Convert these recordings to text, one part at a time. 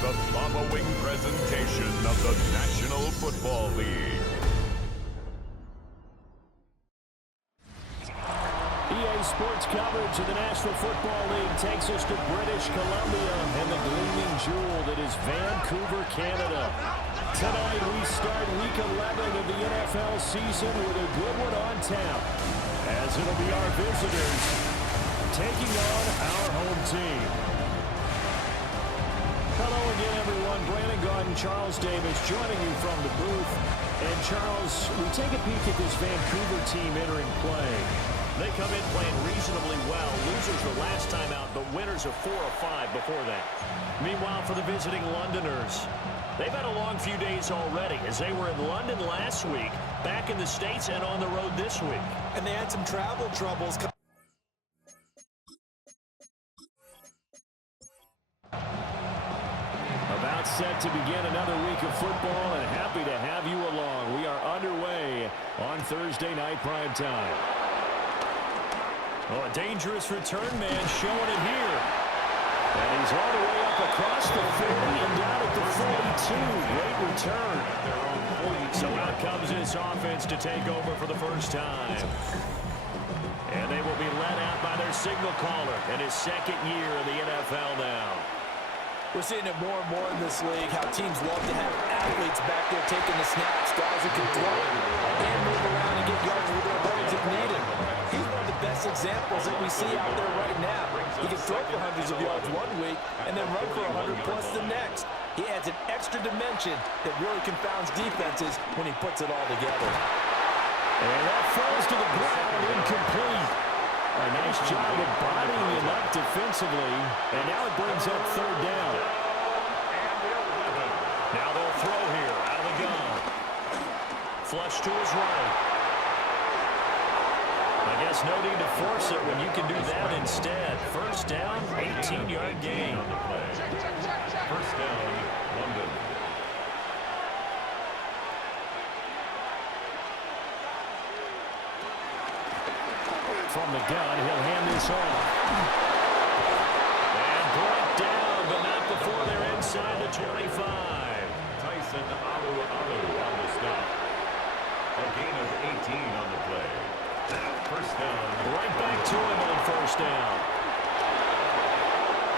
the following presentation of the National Football League. EA Sports coverage of the National Football League takes us to British Columbia and the gleaming jewel that is Vancouver, Canada. Tonight we start Week 11 of the NFL season with a good one on tap, as it'll be our visitors taking on our home team. Hello again, everyone. Brandon Gaudin, Charles Davis joining you from the booth. And Charles, we take a peek at this Vancouver team entering play. They come in playing reasonably well. Losers the last time out, but winners of 4 or 5 before that. Meanwhile, for the visiting Londoners, they've had a long few days already, as they were in London last week, back in the States, and on the road this week. And they had some travel troubles. About set to begin another week of football, and happy to have you along. We are underway on Thursday night prime time. Oh, a dangerous return man showing it here. And he's all the way up across the 40 and down at the 42. Great return. So out comes this offense to take over for the first time. And they will be led out by their signal caller in his second year in the NFL now. We're seeing it more and more in this league, how teams love to have athletes back there taking the snaps, guys who can throw and move around and get yards with their legs if needed. He's one of the best examples that we see out there right now. He can throw for hundreds of yards one week and then run for 100 plus the next. He adds an extra dimension that really confounds defenses when he puts it all together. And that falls to the ground, incomplete. A nice job of bodying him up defensively, and now it brings up third down. Now they'll throw here out of the gun. Flush to his right. I guess no need to force it when you can do that instead. First down, 18-yard gain. First down, London. From the gun, he'll hand this off. And brought down, but not before they're inside the 25. Tyson Alu on the stop. A gain of 18 on the play. First down. Right back to him on first down.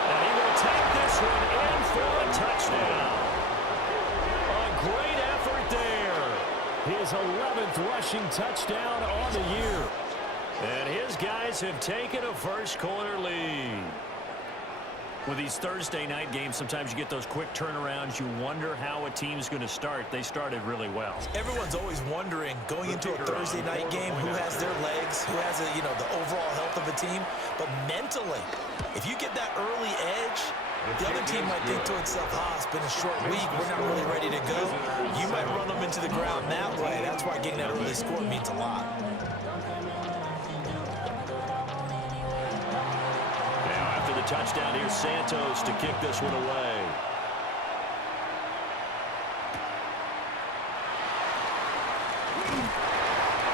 And he will take this one in for a touchdown. A great effort there. His 11th rushing touchdown on the year. And his guys have taken a first-quarter lead. With these Thursday night games, sometimes you get those quick turnarounds. You wonder how a team's going to start. They started really well. Everyone's always wondering, going into a Thursday night game, who has their legs, who has, the overall health of a team. But mentally, if you get that early edge, the other team might think to itself, it's been a short week, we're not really ready to go. You might run them into the ground that way. That's why getting that early score means a lot. Touchdown, here's Santos to kick this one away.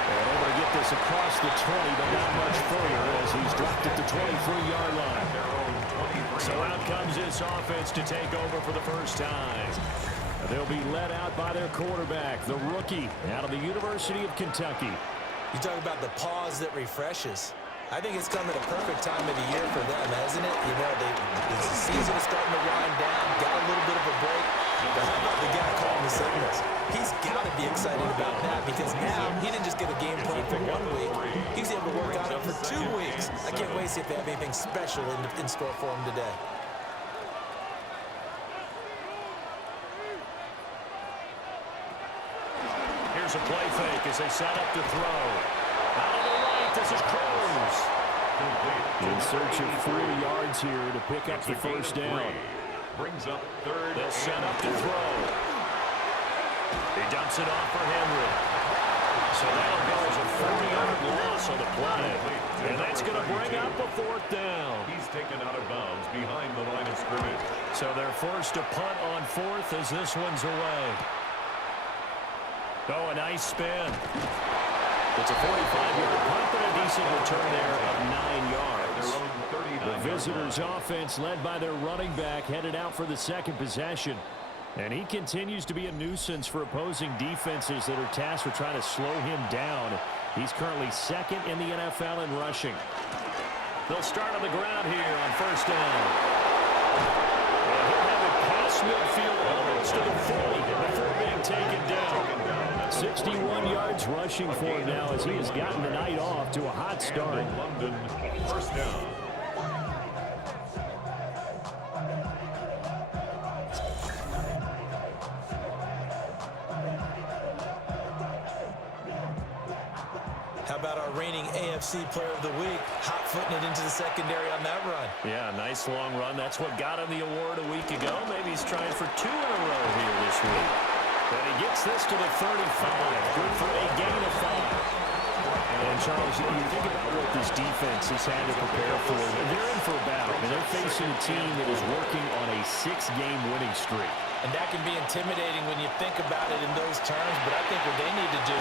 And able to get this across the 20, but not much further as he's dropped at the 23-yard line. So out comes this offense to take over for the first time. They'll be led out by their quarterback, the rookie, out of the University of Kentucky. You talk about the pause that refreshes. I think it's come at a perfect time of the year for them, hasn't it? The season is starting to wind down, got a little bit of a break. But how about the guy calling the signals? He's got to be excited about that because now he didn't just get a game plan for 1 week. He's able to work on it for 2 weeks. I can't wait to see if they have anything special in store for him today. Here's a play fake as they set up to throw. Out of the right, this is Cruz. In search of 4 yards here to pick up the first down. Brings up third. They'll set up to throw. He dumps it off for Henry. So that'll go as a 40-yard loss on the play. And that's going to bring up a fourth down. He's taken out of bounds behind the line of scrimmage. So they're forced to punt on fourth as this one's away. Oh, a nice spin. It's a 45-yard punt, but a decent return there of 9 yards. The visitors' offense led by their running back headed out for the second possession. And he continues to be a nuisance for opposing defenses that are tasked with trying to slow him down. He's currently second in the NFL in rushing. They'll start on the ground here on first down. And he'll have it past midfield almost to the 40 before being taken down. 61 yards rushing for him now as he has gotten the night off to a hot start. London, first down. How about our reigning AFC Player of the Week, hot-footing it into the secondary on that run? Yeah, nice long run. That's what got him the award a week ago. Maybe he's trying for 2 in a row here this week. And he gets this to the 35. Good for a gain of 5. And, Charles, you think about what this defense has had to prepare for. They're in for a battle, and they're facing a team that is working on a 6-game winning streak. And that can be intimidating when you think about it in those terms, but I think what they need to do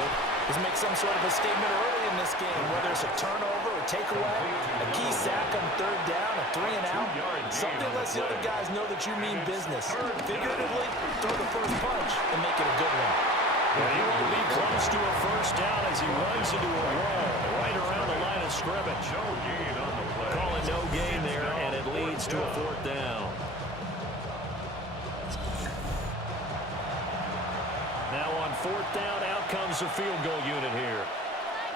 is make some sort of a statement early in this game, whether it's a turnover, a takeaway, a key sack on third down, a 3-and-out. Something lets the other guys know that you mean business. Figuratively, throw the first punch and make it a good one. Well, he won't be close to a first down as he runs into a wall right around the line of scrimmage. No gain on the play. Calling no gain there, and it leads to a 4th down. Now on 4th down, out comes the field goal unit here.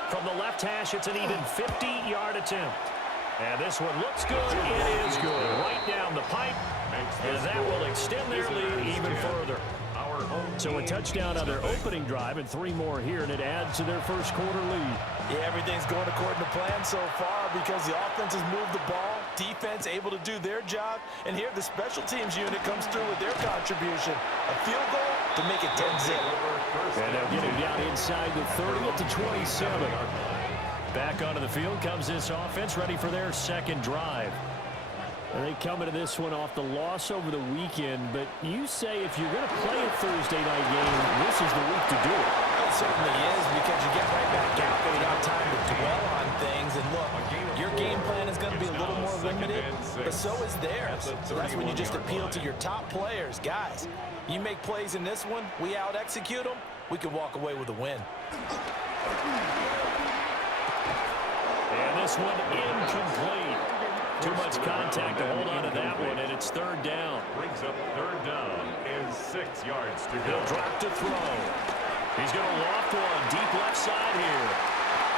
From the left hash, it's an even 50-yard attempt. And this one looks good. It is good. Right down the pipe. And that will extend their lead even further. So a touchdown on their opening drive and 3 more here, and it adds to their first quarter lead. Yeah, everything's going according to plan so far because the offense has moved the ball, defense able to do their job, and here the special teams unit comes through with their contribution. A field goal to make it 10-zip. And they'll get him down inside the 30 to 27. Back onto the field comes this offense, ready for their second drive. And they come into this one off the loss over the weekend, but you say if you're going to play a Thursday night game, this is the week to do it. It certainly is because you get right back out there without time to dwell on things. And look, your game plan is going to be a little more limited, but so is theirs. So that's when you just appeal to your top players. Guys, you make plays in this one, we out-execute them, we can walk away with a win. And this one incomplete. Too much contact to hold on to that one, and it's 3rd down. Brings up 3rd down and 6 yards to go. He'll drop to throw. He's going to loft one deep left side here.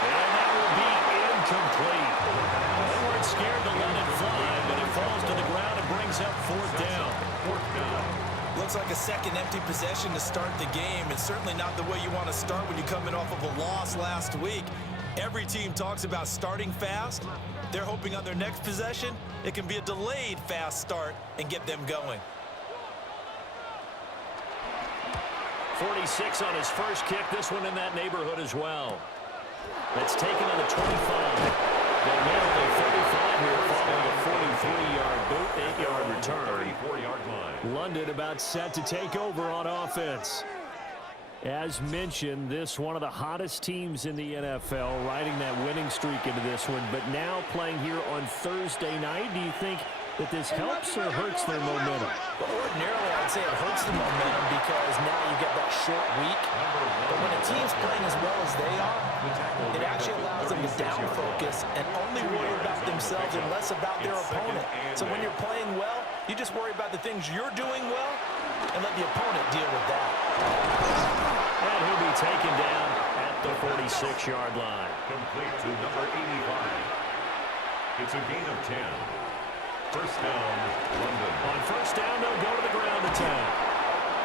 And that will be incomplete. They weren't scared to let it fly, but it falls to the ground and brings up 4th down. 4th down. Looks like a second empty possession to start the game. It's certainly not the way you want to start when you're coming off of a loss last week. Every team talks about starting fast. They're hoping on their next possession, it can be a delayed fast start and get them going. 46 on his first kick. This one in that neighborhood as well. That's taken on the 25. They nailed the 35 here following a 43-yard boot, 8-yard return. 34-yard line. London about set to take over on offense. As mentioned, this one of the hottest teams in the NFL, riding that winning streak into this one, but now playing here on Thursday night. Do you think that this helps or hurts their momentum? But ordinarily, I'd say it hurts the momentum because now you get that short week. But when a team's playing as well as they are, it actually allows them to down focus and only worry about themselves and less about their opponent. So when you're playing well, you just worry about the things you're doing well and let the opponent deal with that. And he'll be taken down at the 46-yard line. Complete to number 85. It's a gain of 10. First down, London. On first down, they'll go to the ground attack.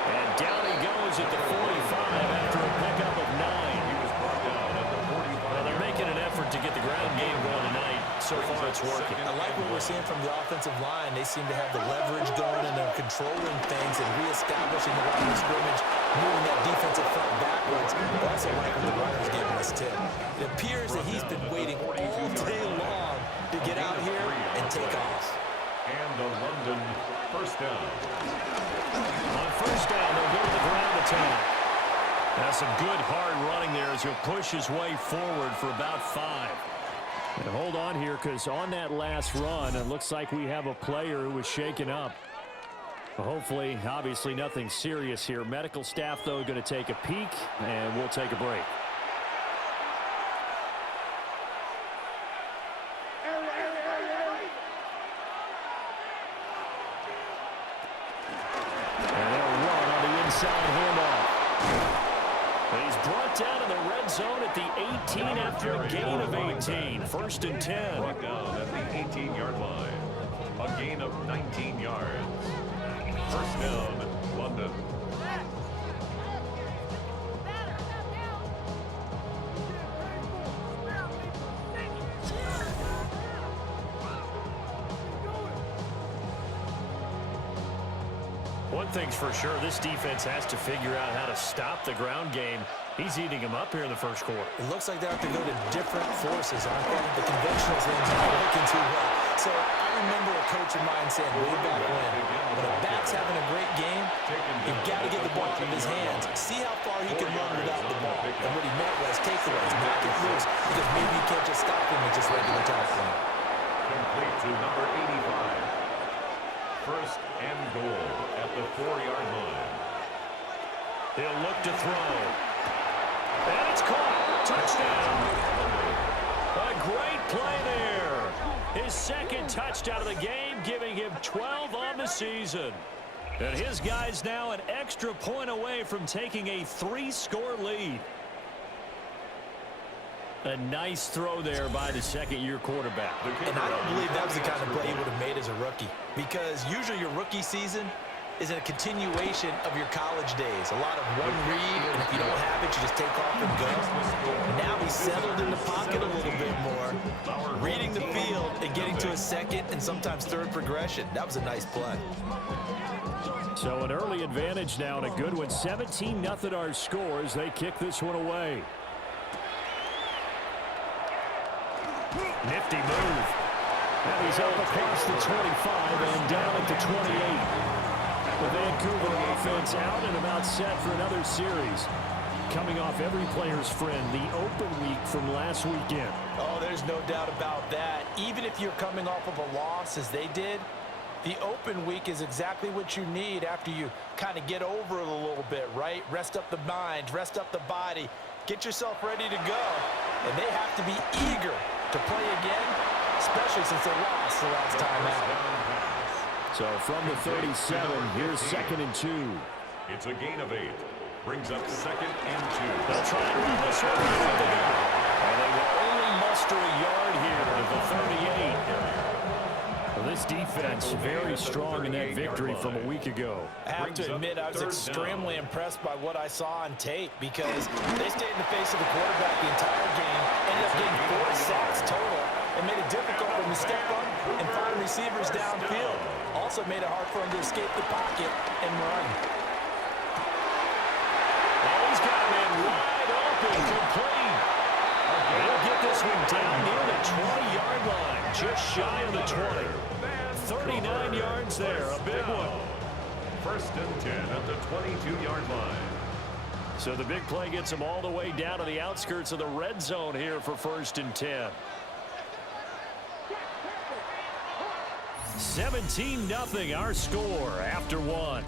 And down he goes at the 45 after a pickup of 9. He was brought down at the 45. Well, they're making an effort to get the ground game going tonight. So far, it's working. I like what we're seeing from the offensive line. They seem to have the leverage going, and they're controlling things and reestablishing the line of scrimmage, moving that defensive front backwards. I also like what the runner's giving us tip. It appears that he's been waiting all day long to get out here and take off. And the London first down. On first down, they'll go to the ground attack. That's some good hard running there as he'll push his way forward for about 5. And hold on here, because on that last run, it looks like we have a player who was shaken up. Hopefully, obviously nothing serious here. Medical staff, though, going to take a peek, and we'll take a break. And they'll run on the inside handoff. He's brought down in the red zone at the 18 after a gain of 18. First and 10. Brought down at the 18-yard line. A gain of 19 yards. First down, London. One thing's for sure, this defense has to figure out how to stop the ground game. He's eating them up here in the first quarter. It looks like they have to go to different forces. Aren't they? The conventional things are not looking too well. So I remember a coach of mine saying way back when a back's having a great game, you've got to get the ball out of his hands. See how far he can run without the ball. And what he meant was takeaways, knock it loose, because maybe you can't just stop him with just regular tackling. Complete to number 85. First and goal at the 4-yard line. He'll look to throw. And it's caught. Touchdown. A great play there. His second touchdown of the game, giving him 12 on the season. And his guys now an extra point away from taking a 3-score lead. A nice throw there by the second-year quarterback. And I don't believe that was the kind of play he would have made as a rookie, because usually your rookie season is a continuation of your college days. A lot of one read, and if you don't have it, you just take off and go. Now he's settled in the pocket a little bit more, reading the field and getting to a second and sometimes third progression. That was a nice play. So an early advantage now and a good one. 17-0 our score as they kick this one away. Nifty move. And he's up across the 25 and down at the 28. The Vancouver offense out and about set for another series. Coming off every player's friend, the open week from last weekend. Oh, there's no doubt about that. Even if you're coming off of a loss as they did, the open week is exactly what you need after you kind of get over it a little bit, right? Rest up the mind, rest up the body, get yourself ready to go. And they have to be eager to play again, especially since they lost the last time out. So from the 37, here's 2nd and 2. It's a gain of 8. Brings up 2nd and 2. They'll try to run this one. And they will only muster a yard here at the 38. Well, this defense very strong in that victory from a week ago. I have to admit, I was extremely impressed by what I saw on tape, because they stayed in the face of the quarterback the entire game, ended up getting 4 sacks total, and made it difficult for him to step up and find receivers downfield. Also made it hard for him to escape the pocket and run. Oh, he's got a man wide open, complete. They'll get this one down near the 20-yard line, just shy of the 20. 39 yards there, a big one. First and 10 at the 22-yard line. So the big play gets them all the way down to the outskirts of the red zone here for 1st and 10. 17-0 our score after 1.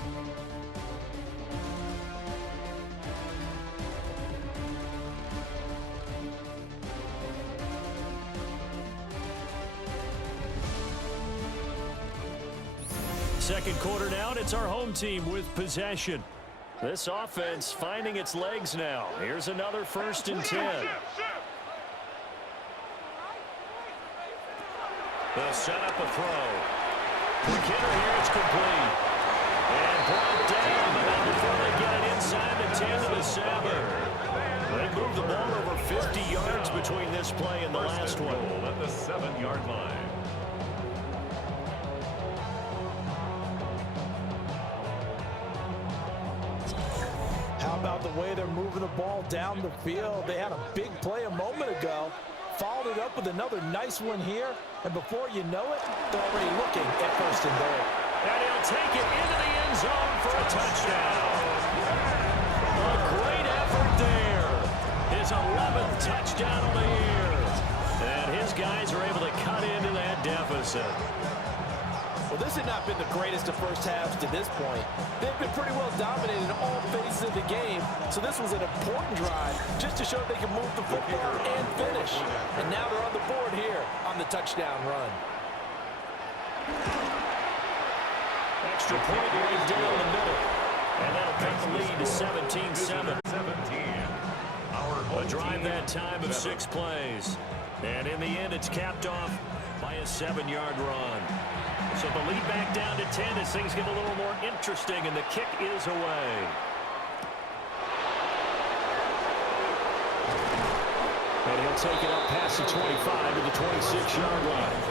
Second quarter now, and it's our home team with possession. This offense finding its legs now. Here's another 1st and 10. They'll set up a throw. Quick hitter here, it's complete. And brought down, but not before they get it inside the 10 to the 7. They moved the ball over 50 yards between this play and the last one. At the 7-yard line. How about the way they're moving the ball down the field? They had a big play a moment ago, followed it up with another nice one here, and before you know it, they're already looking at 1st and goal. And he'll take it into the end zone for a touchdown. A great effort there. His 11th touchdown of the year. And his guys are able to cut into that deficit. Well, this had not been the greatest of first halves to this point. They've been pretty well dominated in all phases of the game, so this was an important drive just to show they can move the football and finish. And now they're on the board here on the touchdown run. Extra point right down the middle. And that'll cut the lead to 17-7. A drive that time of 6 plays. And in the end, it's capped off by a 7-yard run. So the lead back down to 10 as things get a little more interesting, and the kick is away. And he'll take it up past the 25 to the 26-yard line.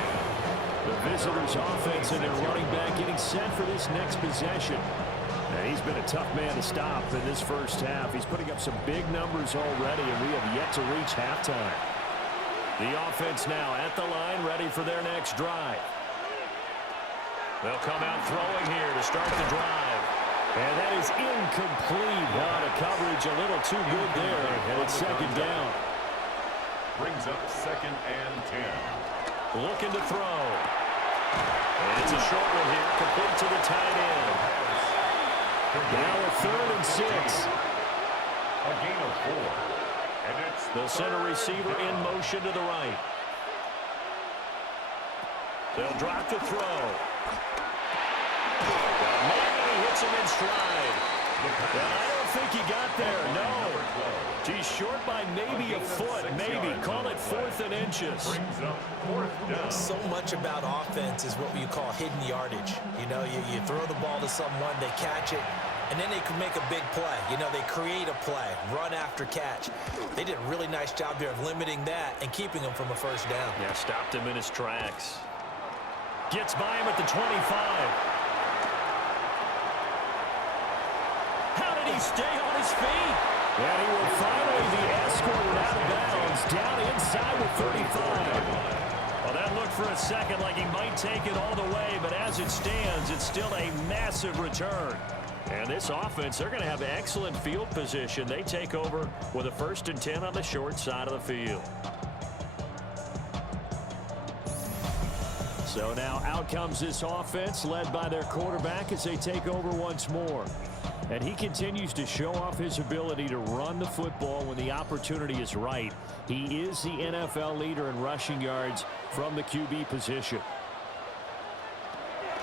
The visitors' offense and their running back getting set for this next possession. And he's been a tough man to stop in this first half. He's putting up some big numbers already, and we have yet to reach halftime. The offense now at the line, ready for their next drive. They'll come out throwing here to start the drive. And that is incomplete. Wow, the coverage a little too good there, and it's second down. Brings up 2nd and 10. Looking to throw. And it's a short one here, complete to the tight end. Now a 3rd and 6. A gain of 4. And it's the center receiver in motion to the right. They'll drop the throw. Maybe he hits him in stride. And I don't think he got there, no. He's short by maybe a foot, maybe. Call it 4th and inches. brings up 4th down. So much about offense is what you call hidden yardage. You know, you throw the ball to someone, they catch it, and then they can make a big play. You know, they create a play, run after catch. They did a really nice job here of limiting that and keeping him from a first down. Yeah, stopped him in his tracks. Gets by him at the 25. How did he stay on his feet? And he will finally be escorted out of bounds down inside the 35. Well, that looked for a second like he might take it all the way, but as it stands, it's still a massive return. And this offense, they're going to have excellent field position. They take over with a 1st and 10 on the short side of the field. So now out comes this offense led by their quarterback as they take over once more. And he continues to show off his ability to run the football when the opportunity is right. He is the NFL leader in rushing yards from the QB position.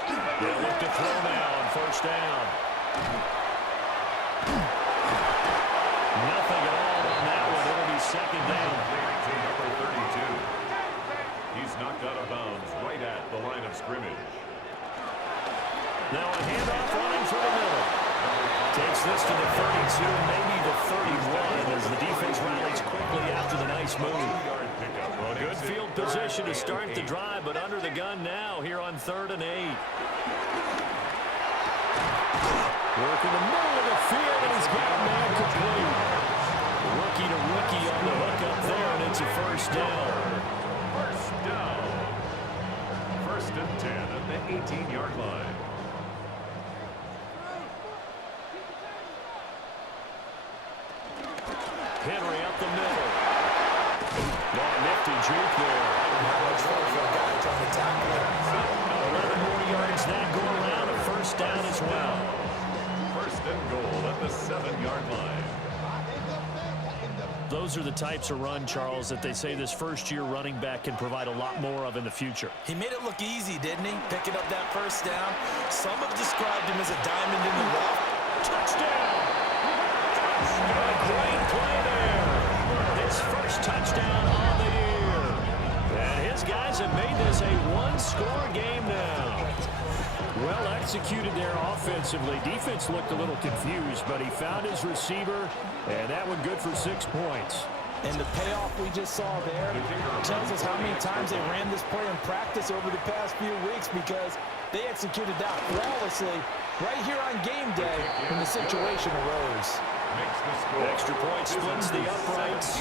They'll look to throw now on 1st down. Nothing at all on that one. It'll be 2nd down. To number 32. He's knocked out of bounds right at the line of scrimmage. Now a handoff running for the middle. Takes this to the 32, maybe the 31, as the defense rallies quickly after the nice move. Well, good field position to start the drive, but under the gun now here on 3rd and 8. Work in the middle of the field, and he's got a man complete. Rookie to rookie on the hook up there, and it's a 1st down. 1st down. 1st and 10 at the 18-yard line. Henry up the middle. No, nifty juke there. Not much fun for a guy trying to tackle it. 11 more yards that go around, a 1st down as well. 1st and goal at the 7-yard line. Those are the types of run, Charles, that they say this first-year running back can provide a lot more of in the future. He made it look easy, didn't he? Picking up that 1st down. Some have described him as a diamond in the rough. Touchdown! A great play there. His 1st touchdown on the year. And his guys have made this a 1-score game now. Well executed there offensively. Defense looked a little confused, but he found his receiver, and that one good for 6 points. And the payoff we just saw there tells us how many times they ran this play in practice over the past few weeks, because they executed that flawlessly right here on game day when the situation arose. Extra point splits the uprights,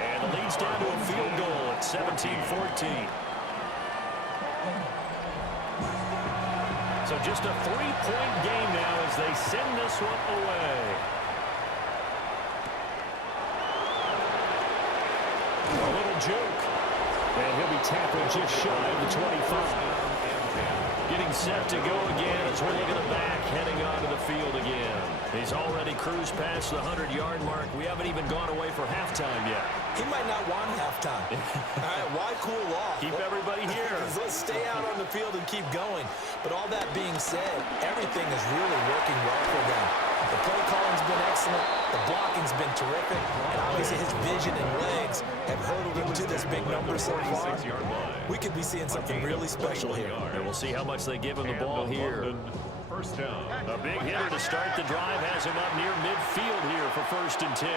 and it leads down to a field goal at 17-14. So just a 3-point game now as they send this one away. A little juke. And he'll be tackled just shy of the 25. Getting set to go again as we're looking at the back, heading onto the field again. He's already cruised past the 100-yard mark. We haven't even gone away for halftime yet. He might not want halftime. All right, why cool off? Keep everybody here. Let's stay out on the field and keep going. But all that being said, everything is really working well for them. The play calling's been excellent. The blocking's been terrific. And obviously his vision and legs have hurdled him to this big number so far. We could be seeing something really special here. And we'll see how much they give him the ball here. First down. A big hitter to start the drive has him up near midfield here for 1st and 10.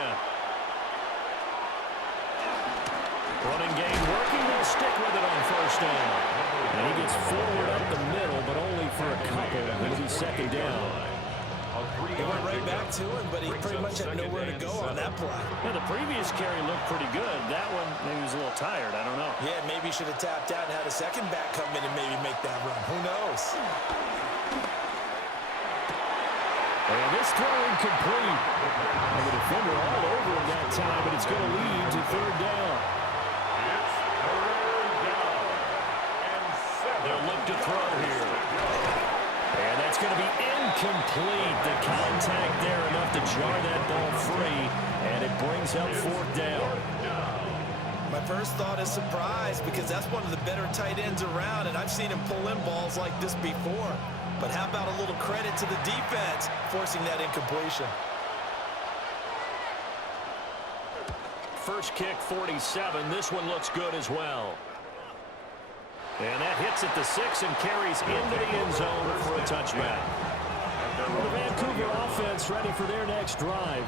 Running game working. They'll stick with it on 1st down. And he gets forward up the middle, but only for a couple. It'll be 2nd down. He went right back to him, but he pretty much had nowhere to go on that play. Yeah, the previous carry looked pretty good. That one, maybe he was a little tired. I don't know. Yeah, maybe he should have tapped out and had a second back come in and maybe make that run. Who knows? And this throw incomplete. And the defender all over him that time, but it's going to lead to 3rd down. It's 3rd down. And 7. They'll look to throw here. And that's going to be incomplete. The contact there enough to jar that ball free. And it brings up 4th down. My first thought is surprise because that's one of the better tight ends around, and I've seen him pull in balls like this before. But how about a little credit to the defense forcing that incompletion? First kick, 47. This one looks good as well. And that hits at the 6 and carries into the end zone for a touchback. The Vancouver offense ready for their next drive.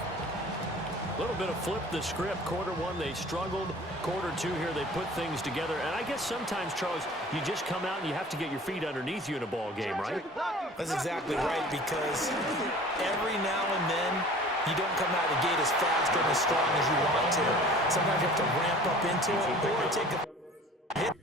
A little bit of flip the script. Quarter 1, they struggled. Quarter 2 here, they put things together. And I guess sometimes, Charles, you just come out and you have to get your feet underneath you in a ball game, right? That's exactly right, because every now and then you don't come out of the gate as fast and as strong as you want to. Sometimes you have to ramp up into it or take a hit.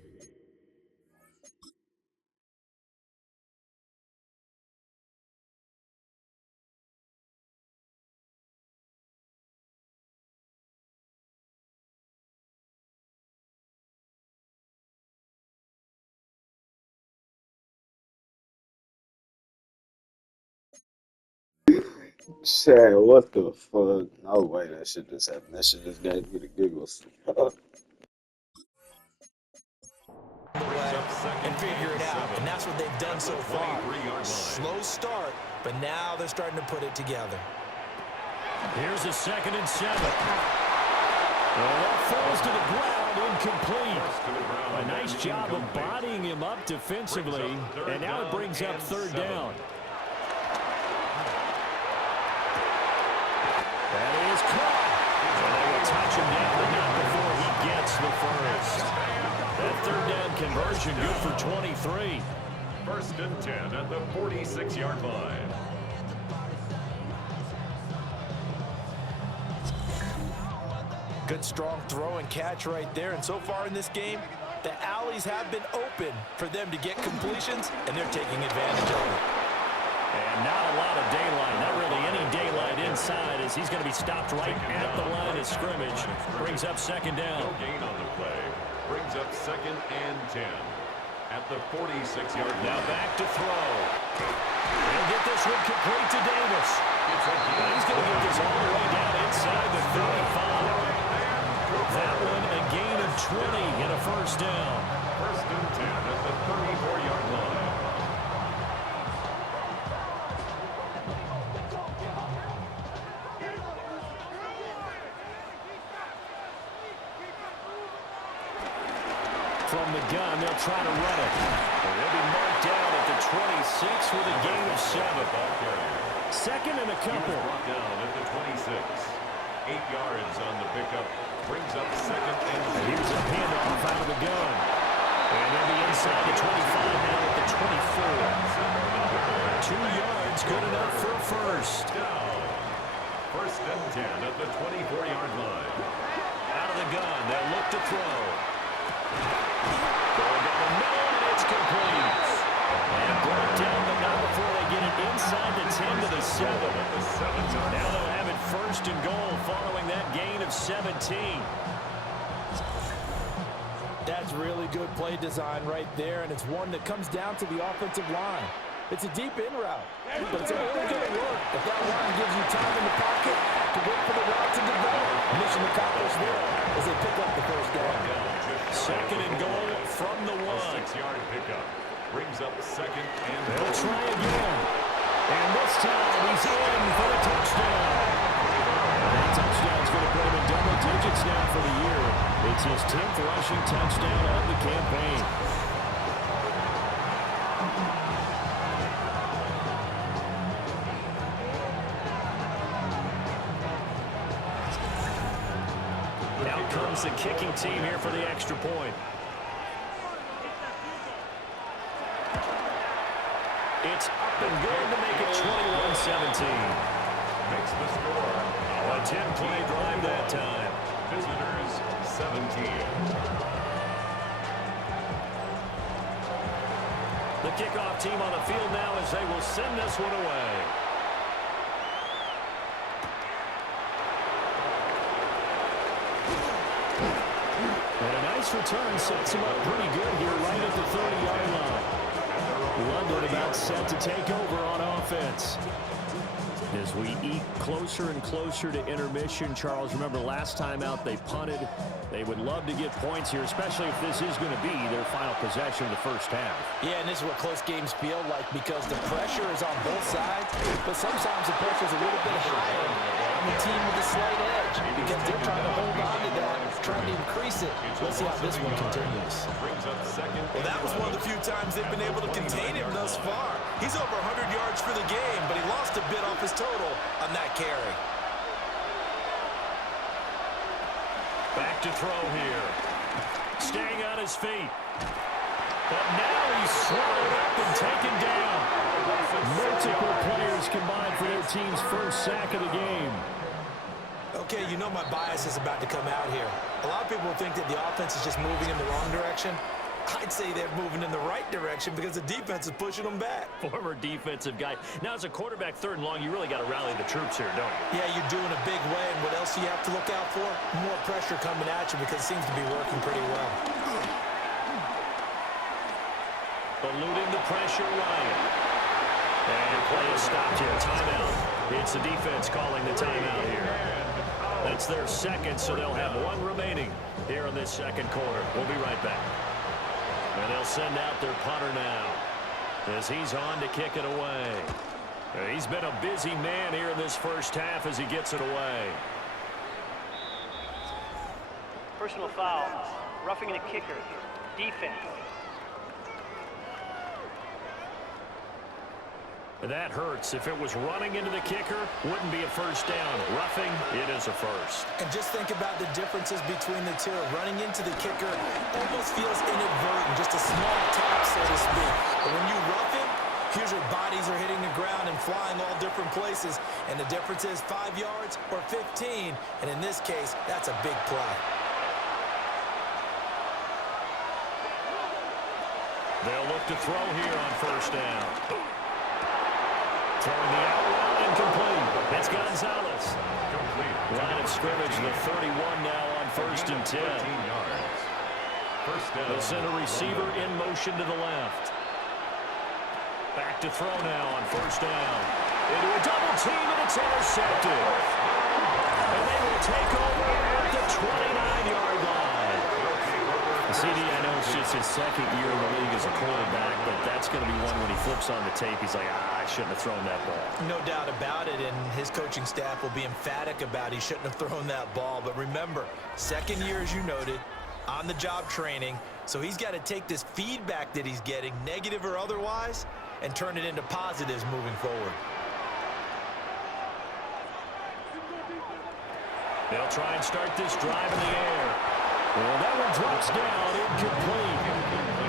Chad, what the fuck? No way that shit just happened. That shit just gave me the giggles. And figure it out. And that's what they've done so far. Slow start, but now they're starting to put it together. Here's a 2nd and 7. Well, that falls to the ground, incomplete. A nice job of bodying him up defensively, and now it brings up 3rd down. That is caught. And they will touch him down, but not before he gets the first. That 3rd down conversion good for 23. 1st and 10 at the 46-yard line. Good strong throw and catch right there. And so far in this game, the alleys have been open for them to get completions, and they're taking advantage of it. And not a lot of daylight, not really any daylight inside, as he's going to be stopped right at the line of scrimmage. Brings up 2nd down. No gain on the play. Brings up 2nd and 10 at the 46-yard line. Now back to throw. He'll get this one complete to Davis. He's going to get this all the way down inside the 35. That one a gain of 20 and a 1st down. 1st and 10 at the 34-yard line. From the gun, they'll try to run it. And they'll be marked down at the 26 with a gain of 7. 2nd and a couple. Brought down at the 26. 8 yards on the pickup. Brings up 2nd and 2. Here's a handoff out of the gun. And they'll be inside the 25 now at the 24. 2 yards, good enough for a first. Down. 1st and 10 at the 24-yard line. Out of the gun, they'll look to throw. Going down the middle, and it's complete. And brought down, but not before they get it inside the 10 to the 7. Now they'll have it 1st and goal following that gain of 17. That's really good play design right there, and it's one that comes down to the offensive line. It's a deep in route, but it's only going to work if that line gives you time in the pocket to wait for the route to develop. Mission accomplished there as they pick up the first down. Second and goal from the 1. 6-yard pickup. Brings up second and They'll goal. try again. And this time he's in for a touchdown. That touchdown's going to put him in double digits now for the year. It's his 10th rushing touchdown of the campaign. Out comes the kicking team here for the extra point. It's up and good to make it 21-17. Makes the score. A 10-play drive that time. Visitors 17. The kickoff team on the field now as they will send this one away. And a nice return sets him up pretty good here right at the 30-yard line. London about set to take over on offense. As we eke closer and closer to intermission, Charles, remember last time out they punted. They would love to get points here, especially if this is going to be their final possession of the first half. Yeah, and this is what close games feel like because the pressure is on both sides, but sometimes the pressure is a little bit higher on the team with a slight edge because they're trying to hold on to that, trying to increase it. Let's see how this one continues. Brings up second. Well, that was one of the few times they've been able to contain him thus far. He's over 100 yards for the game, but he lost a bit off his total on that carry. Back to throw here. Staying on his feet. But now he's swallowed up and taken down. Multiple players combined for their team's first sack of the game. Okay, you know my bias is about to come out here. A lot of people think that the offense is just moving in the wrong direction. I'd say they're moving in the right direction because the defense is pushing them back. Former defensive guy. Now, as a quarterback, 3rd and long, you really got to rally the troops here, don't you? Yeah, you're doing a big way, and what else do you have to look out for? More pressure coming at you because it seems to be working pretty well. Eluding the pressure, Ryan. And play is stopped here. Timeout. It's the defense calling the timeout here. That's their second, so they'll have one remaining here in this second quarter. We'll be right back. And they'll send out their punter now as he's on to kick it away. He's been a busy man here in this first half as he gets it away. Personal foul, roughing the kicker, defense. That hurts. If it was running into the kicker, wouldn't be a first down. Roughing, it is a first. And just think about the differences between the two. Running into the kicker almost feels inadvertent, just a small tap, so to speak. But when you rough him, usually bodies are hitting the ground and flying all different places. And the difference is 5 yards or 15. And in this case, that's a big play. They'll look to throw here on first down. Throwing the out route incomplete. It's Gonzalez. Line of scrimmage, the 31 now on 1st and 10. 13 yards. First down. They'll send a receiver in motion to the left. Back to throw now on first down. Into a double team, and it's intercepted. And they will take over at the 29-yard line. CD, I know it's just his second year in the league as a quarterback, but that's going to be one when he flips on the tape. He's like, I shouldn't have thrown that ball. No doubt about it, and his coaching staff will be emphatic about he shouldn't have thrown that ball. But remember, second year, as you noted, on-the-job training, so he's got to take this feedback that he's getting, negative or otherwise, and turn it into positives moving forward. They'll try and start this drive in the air. Well, that one drops down, incomplete.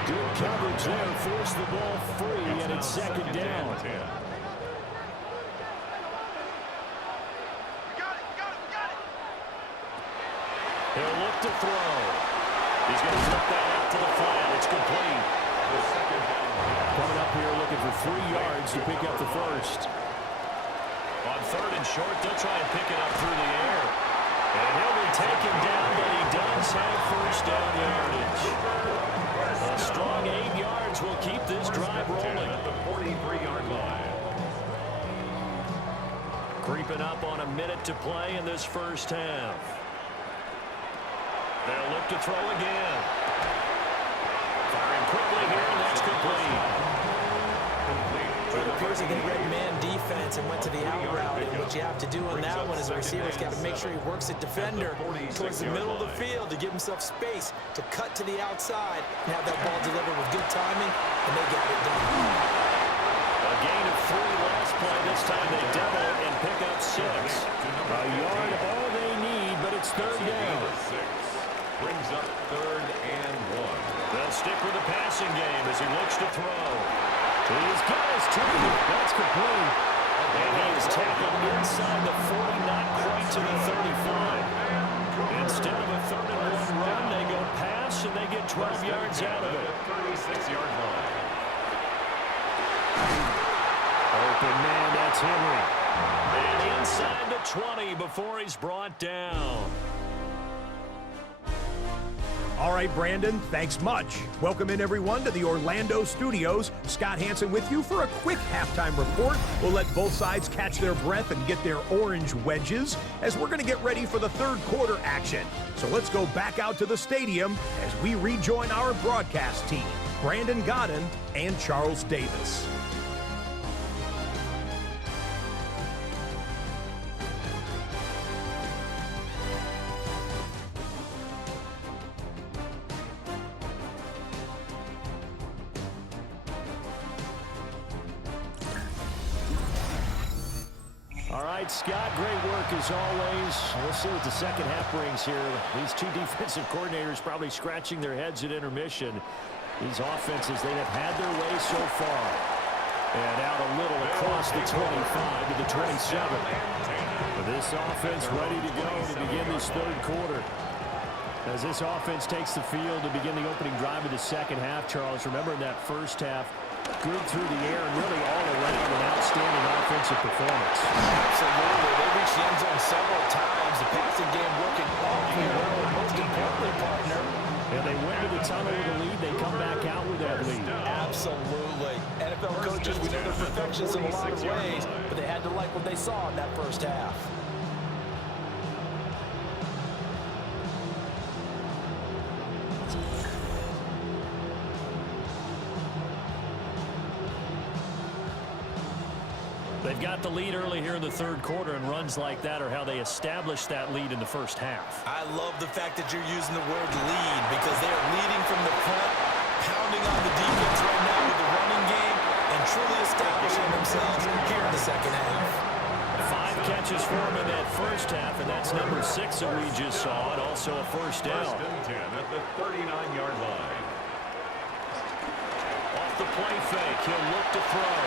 Good coverage there, forced the ball free, and it's second down. He'll look to throw. He's going to flip that out to the flat. It's complete. Coming up here looking for 3 yards to pick up the first. On 3rd and short, they'll try and pick it up through the air. And he'll be taken down, but he does have first down yardage. A strong 8 yards will keep this drive rolling. At the 43-yard line. Creeping up on a minute to play in this first half. They'll look to throw again. Firing quickly here, and that's complete. It appears that they read man defense and went to the out route. And what you have to do on that one is the receiver's got to make sure he works the defender towards the middle of the field to give himself space to cut to the outside and have that ball delivered with good timing, and they got it done. A gain of 3 last play. This time they double it and pick up 6. A yard all they need, but it's third down. Brings up 3rd and 1. They'll stick with the passing game as he looks to throw. He's got his 2. That's complete. And he is tackled inside the 40, not quite to the 35. Instead of a 3rd and 1 run, they go pass, and they get 12 yards out of it. 36-yard line. Open man, that's Henry. And inside the 20 before he's brought down. All right, Brandon, thanks much. Welcome in, everyone, to the Orlando studios. Scott Hansen with you for a quick halftime report. We'll let both sides catch their breath and get their orange wedges as we're going to get ready for the third quarter action. So let's go back out to the stadium as we rejoin our broadcast team, Brandon Godden and Charles Davis. All right, Scott, great work as always. We'll see what the second half brings here. These two defensive coordinators probably scratching their heads at intermission. These offenses, they have had their way so far. And out a little across the 25 to the 27. This offense ready to go to begin this third quarter. As this offense takes the field to begin the opening drive of the second half, Charles, remember in that first half, good through the air and really all around an outstanding offensive performance. Absolutely. They reached the end zone several times. The passing game working awfully well. And most importantly, partner, And they went to the tunnel with a lead. They come back out with that lead. absolutely. NFL coaches, we know they're perfectionists in a lot of ways, but they had to like what they saw in that first half. They've got the lead early here in the third quarter, and runs like that are how they established that lead in the first half. I love the fact that you're using the word lead because they are leading from the front, pounding on the defense right now with the running game, and truly establishing themselves here in the second half. 5 catches for him in that first half, and that's number 6 that we just saw, and also a first down. 1st and 10 at the 39-yard line. Off the play fake, he'll look to throw.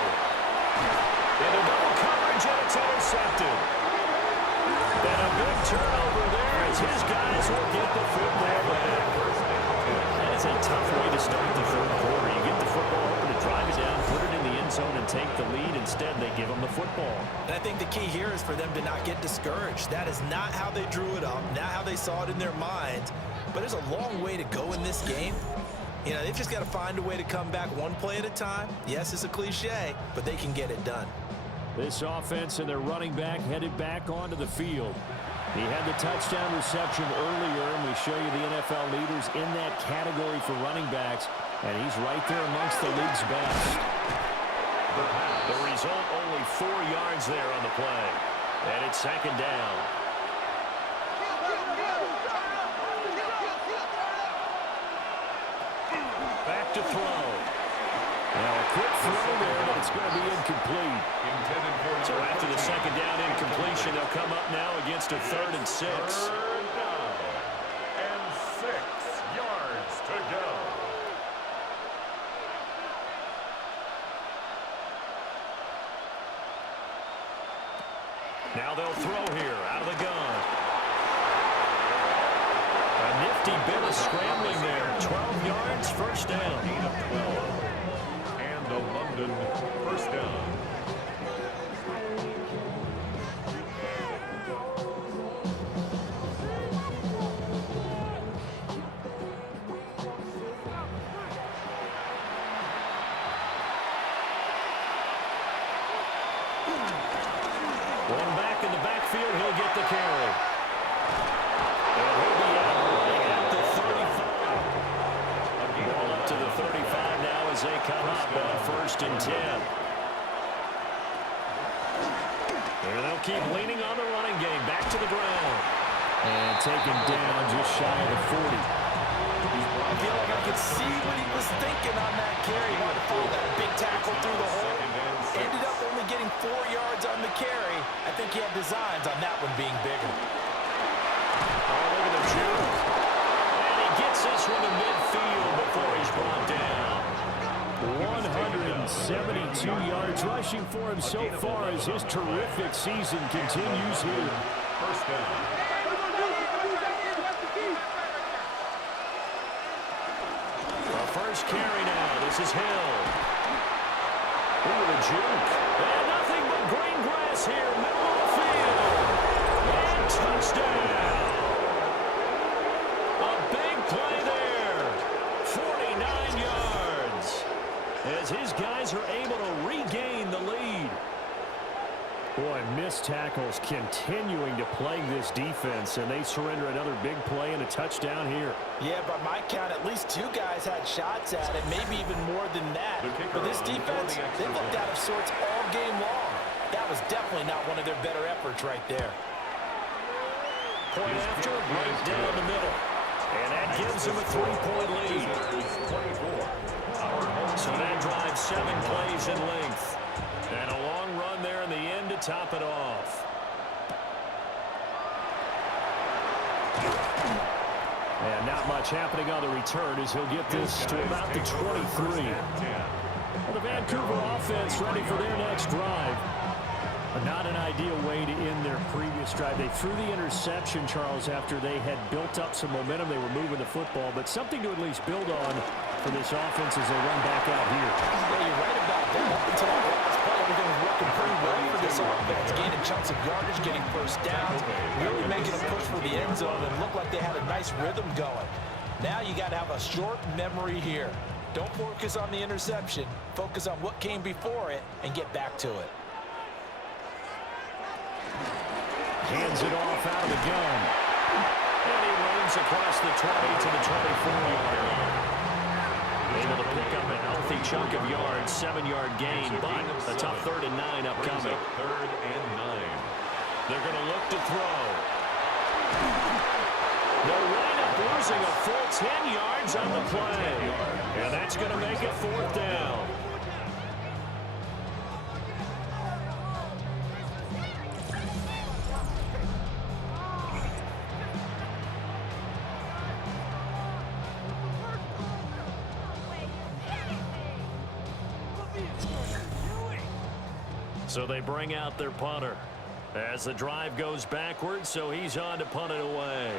Into double coverage, and it's intercepted. And a big turnover there as his guys will get the football back. That is a tough way to start the third quarter. You get the football open to drive it down, put it in the end zone, and take the lead. Instead, they give them the football. And I think the key here is for them to not get discouraged. That is not how they drew it up, not how they saw it in their minds. But there's a long way to go in this game. You know, they've just got to find a way to come back one play at a time. Yes, it's a cliche, but they can get it done. This offense and their running back headed back onto the field. He had the touchdown reception earlier, and we show you the NFL leaders in that category for running backs, and he's right there amongst the league's best. The result, only 4 yards there on the play. And it's second down. Back to throw. Now a quick throw there, but it's going to be incomplete. So after the second down incompletion, they'll come up now against a 3rd and 6. 3rd down and 6 yards to go. Now they'll throw here out of the gun. A nifty bit of scrambling there. 12 yards, first down. Gain of 12. And the London first down. One back in the backfield, he'll get the carry. And he'll be out running at the 35. Ball up to the 35 now as they come up on 1st and 10. And they'll keep leaning on the running game. Back to the ground. And taken down just shy of the 40. I feel like I could see what he was thinking on that carry. He wanted to follow that big tackle through the hole. Ended up only getting 4 yards on the carry. I think he had designs on that one being bigger. Oh, look at the juke. And he gets this one to midfield before he's brought down. 172 yards rushing for him so far as his terrific season continues here. First down. First carry now. This is Hill. Ooh, the juke. And nothing but green grass here, middle of the field. And touchdown. A big play there. 49 yards. As his guys are able to regain the lead. Boy, missed tackles continuing to plague this defense, and they surrender another big play and a touchdown here. Yeah, by my count, at least 2 guys had shots at it, maybe even more than that. But this defense, they looked out of sorts all game long. That was definitely not one of their better efforts right there. Point after, right down the middle. And that gives them a 3-point lead. So that drives 7 plays in length. And a long run there in the end to top it off. And not much happening on the return as he'll get this to about the 23. Well, the Vancouver offense ready for their next drive. But not an ideal way to end their previous drive. They threw the interception, Charles, after they had built up some momentum. They were moving the football, but something to at least build on for this offense as they run back out here. Yeah, you're right about that. Up until that last play, everything was working pretty well for this offense. Gaining chunks of yardage, getting first downs, really making a push for the end zone, and looked like they had a nice rhythm going. Now you got to have a short memory here. Don't focus on the interception. Focus on what came before it and get back to it. Hands it off out of the gun. And he runs across the 20 to the 24-yard line. Able to pick up a healthy chunk of yards, 7-yard gain, but a tough 3rd and 9 upcoming. 3rd and 9. They're going to look to throw. They'll wind up losing a full 10 yards on the play. And that's going to make it 4th down. So they bring out their punter as the drive goes backwards, so he's on to punt it away.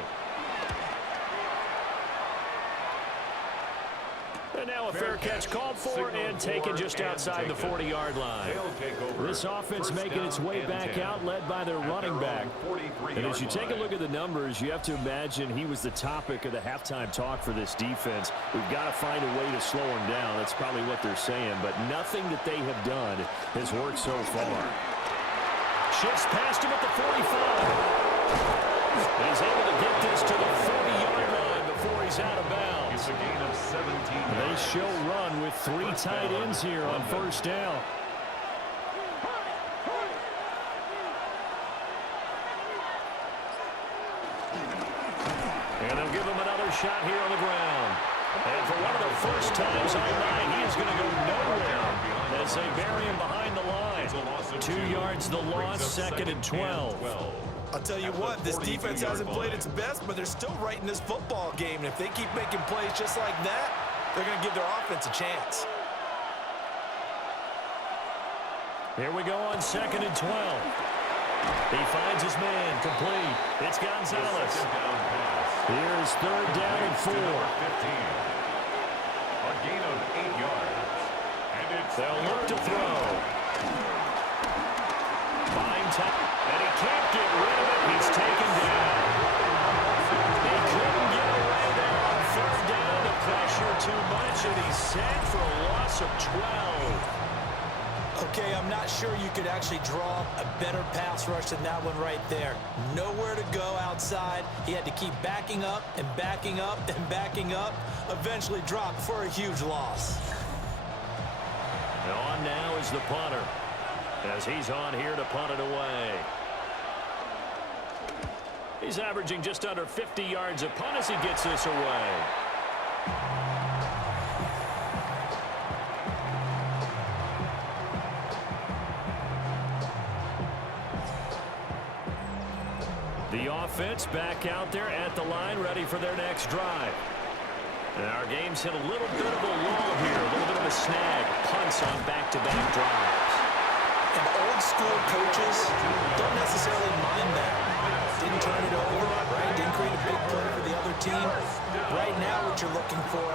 And now a fair catch called for and taken just outside the 40-yard line. This offense making its way back out, led by their running back. And as you take a look at the numbers, you have to imagine he was the topic of the halftime talk for this defense. We've got to find a way to slow him down. That's probably what they're saying. But nothing that they have done has worked so far. Shifts past him at the 45. He's able to get this to the 40-yard line before he's out of bounds. It's a gain of 17. They show run with 3 tight ends here on 1st down. And they'll give him another shot here on the ground. And for one of the first times all night, he is going to go nowhere as they bury him behind the line. 2 yards the loss, 2nd and 12. I'll tell you what, this defense hasn't played its best, but they're still right in this football game. And if they keep making plays just like that, they're going to give their offense a chance. Here we go on 2nd and 12. He finds his man, complete. It's Gonzalez. Here's 3rd down and 4. A gain of 8 yards. And it's They'll look to throw. Fine time. And he can't get rid of it. He's taken down. He couldn't get away there on 3rd down. The pressure too much, and he's sacked for a loss of 12. Okay, I'm not sure you could actually draw a better pass rush than that one right there. Nowhere to go outside. He had to keep backing up and backing up and backing up. Eventually dropped for a huge loss. And on now is the punter, as he's on here to punt it away. He's averaging just under 50 yards a punt as he gets this away. The offense back out there at the line, ready for their next drive. And our game's hit a little bit of a lull here, a little bit of a snag. Punts on back-to-back drives. And old school coaches don't necessarily mind that. Didn't turn it over, right? Didn't create a big play for the other team. Right now what you're looking for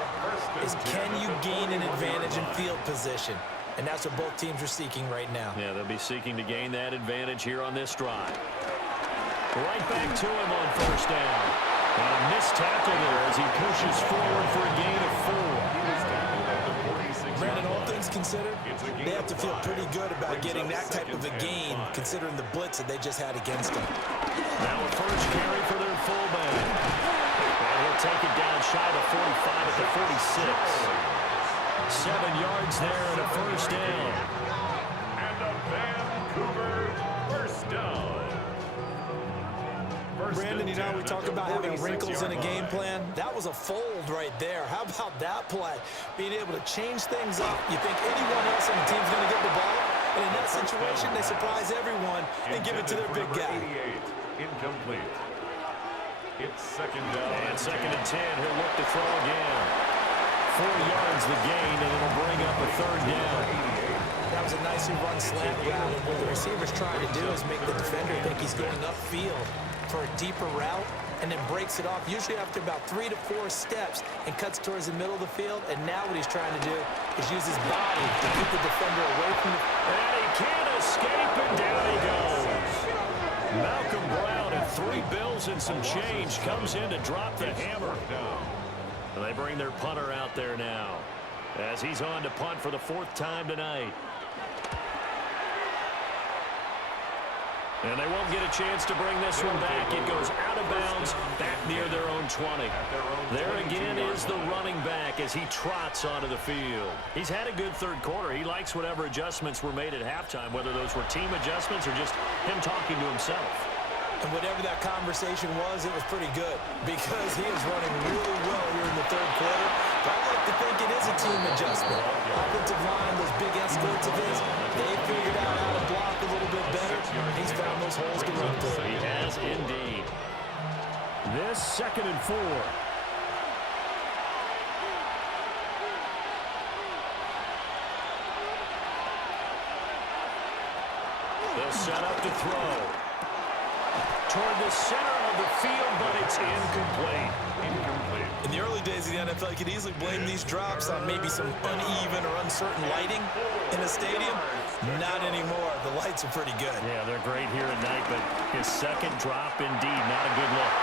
is can you gain an advantage in field position? And that's what both teams are seeking right now. Yeah, they'll be seeking to gain that advantage here on this drive. Right back to him on first down. And a missed tackle there as he pushes forward for a gain of 4. Brandon, all things considered, they have to feel pretty good about getting that type of a gain considering the blitz that they just had against them. Now a first carry for their fullback. And he'll take it down shy of 45 at the 46. 7 yards there and a first down. And a Vancouver first down. Brandon, you know, we talk about having wrinkles in a game plan. That was a fold right there. How about that play? Being able to change things up. You think anyone else on the team's going to get the ball? And in that situation, they surprise everyone and give it to their big guy. Incomplete. It's second down. And second and 10. He'll look to throw again. 4 yards the gain, and it'll bring up a third down. That was a nicely run slant route. And what the receiver's trying to do is make the defender think he's going upfield for a deeper route, and then breaks it off, usually after about 3 to 4 steps, and cuts towards the middle of the field. And now what he's trying to do is use his body to keep the defender away from the... And he can't escape, and down he goes. Malcolm Brown at 3 bills and some change comes in to drop the hammer. And they bring their punter out there now, as he's on to punt for the 4th time tonight. And they won't get a chance to bring this one back. It goes out of bounds back near their own 20. There again is the running back as he trots onto the field. He's had a good third quarter. He likes whatever adjustments were made at halftime, whether those were team adjustments or just him talking to himself. And whatever that conversation was, it was pretty good because he is running really well here in the third quarter. But I like to think it is a team adjustment. Offensive line, those big escorts of his, they figured out how to block a little bit better. He's found those holes to run through. He has indeed. This second and 4. They'll set up to throw. Toward the center of the field, but it's incomplete. In the early days of the NFL, you could easily blame these drops on maybe some uneven or uncertain lighting in the stadium. Not anymore. The lights are pretty good. Yeah, they're great here at night, but his second drop, indeed, not a good look.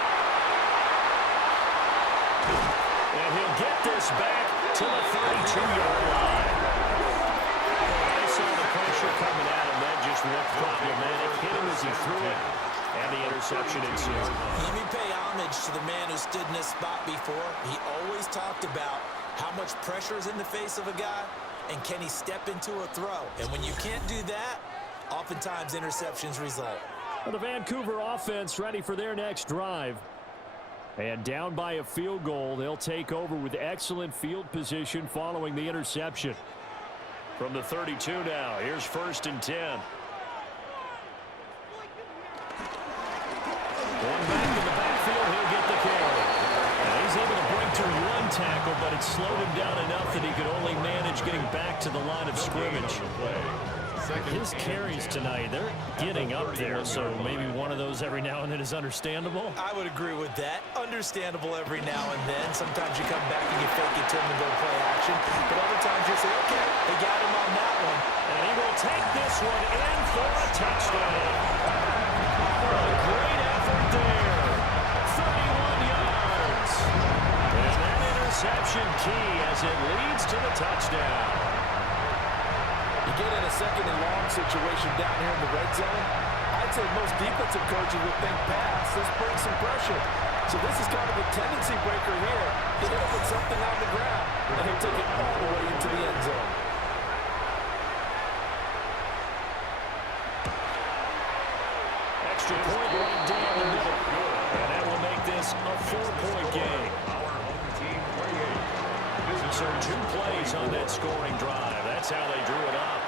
And he'll get this back to the 32-yard line. I saw the pressure coming at him. That just looked problematic. Hit him as he threw it. And the interception ensued. Let me pay homage to the man who stood in this spot before. He always talked about how much pressure is in the face of a guy and can he step into a throw. And when you can't do that, oftentimes interceptions result. Well, the Vancouver offense ready for their next drive. And down by a field goal, they'll take over with excellent field position following the interception. From the 32 now, here's 1st and 10. One back in the backfield, he'll get the carry. And he's able to break through 1 tackle, but it slowed him down enough that he could only manage getting back to the line of scrimmage. His carries tonight, they're getting up there, so maybe one of those every now and then is understandable. I would agree with that. Understandable every now and then. Sometimes you come back and you fake it to him and go play action. But other times you say, okay, they got him on that one. And he will take this one in for a touchdown. A great effort there. 31 yards. And that interception key as it leads to the touchdown. You get in a second and long situation down here in the red zone, I'd say most defensive coaches would think pass. Let's bring some pressure. So this is kind of a tendency breaker here. He's going to put something on the ground, and he'll take it all the way into the end zone. Extra point right down the middle. And that will make this a 4-point game. Our home team 28. So 2 plays on that scoring drive. That's how they drew it up.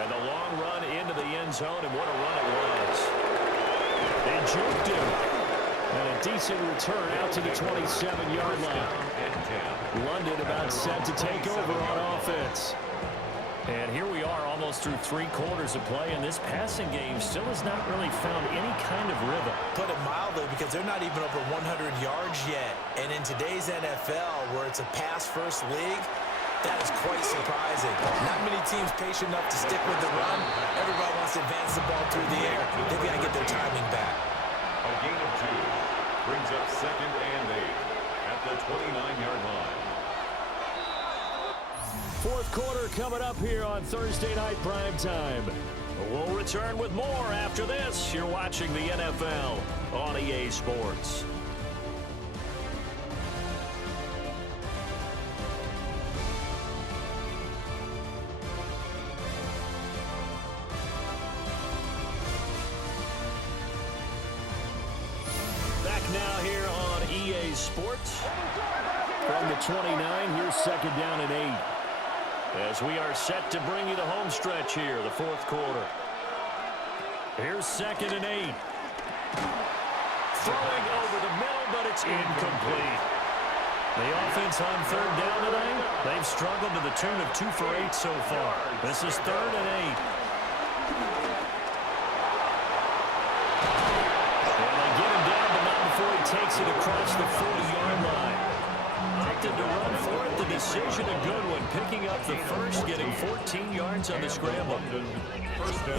And the long run into the end zone, and what a run it was. They juked him. And a decent return out to the 27-yard line. London about set to take over on offense. And here we are almost through 3 quarters of play, and this passing game still has not really found any kind of rhythm. Put it mildly, because they're not even over 100 yards yet. And in today's NFL, where it's a pass-first league, that is quite surprising. Not many teams patient enough to stick with the run. Everybody wants to advance the ball through the air. They've got to get their timing back. A gain of 2 brings up 2nd and 8 at the 29-yard line. 4th quarter coming up here on Thursday Night Prime Time. We'll return with more after this. You're watching the NFL on EA Sports. Back now here on EA Sports. From the 29, here's 2nd down and 8. As we are set to bring you the home stretch here, the 4th quarter. Here's 2nd and 8. Throwing over the middle, but it's incomplete. The offense on 3rd down tonight, they've struggled to the tune of 2 for 8 so far. This is 3rd and 8. And they get him down, but not before he takes it across the 40-yard line. Opted to run for it. The decision a good one. Picking up the first, getting 14 yards on the scramble. First down.